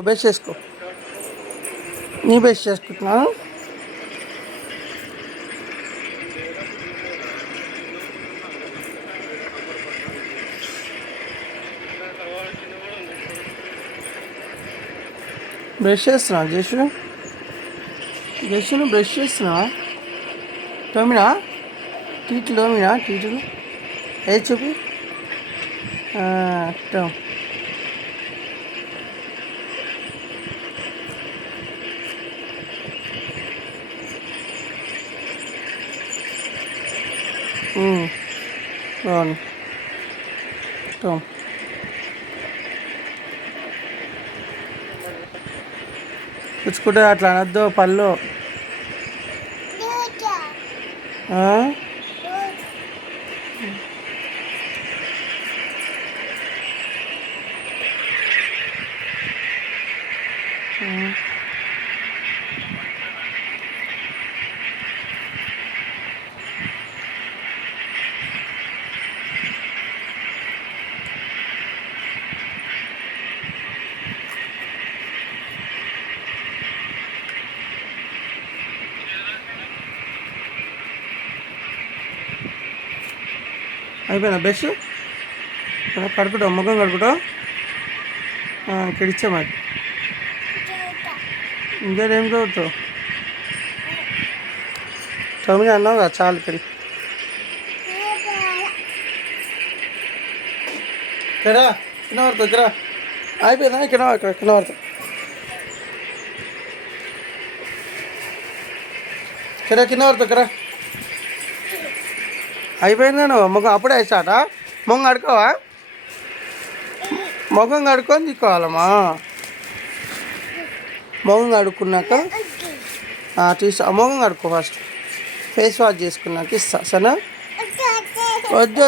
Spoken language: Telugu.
బ్రష్ చేసుకో. నీ బ్రష్ చేసుకుంటున్నా. బ్రష్ చేస్తున్నా జస్సు బ్రష్ చేస్తున్నావా? తోమినా టీట్లు ఏది చూపి. అట్టం బాగుంది. పుచ్చుకుంటే అట్లా అనద్దు పళ్ళు. అయిపోయినా బ్రష్ కడుపుతావు, ముఖం కడుపుతావు. ఇక్కడ ఇచ్చా మరి. ఇంకేం చదువుతావు? తొమ్మిది అన్నావు కదా, చాలు. ఇక్కడ కింద పడుతుంది. ఇక్కడ అయిపోయిందా? కింద పడుతుంది. కింద పడుతుంది. ఇక్కడ అయిపోయిందా? నువ్వు ముఖం అప్పుడే వేసాట. మొంగ కడుకోవా? ముఖం కడుక్కొని తీసుకోవాలమ్మా. మొఖం కడుక్కున్నాక తీసా. మొఖం కడుక్కో ఫస్ట్. ఫేస్ వాష్ చేసుకున్నాక ఇస్తా. సరేనా? వద్దు.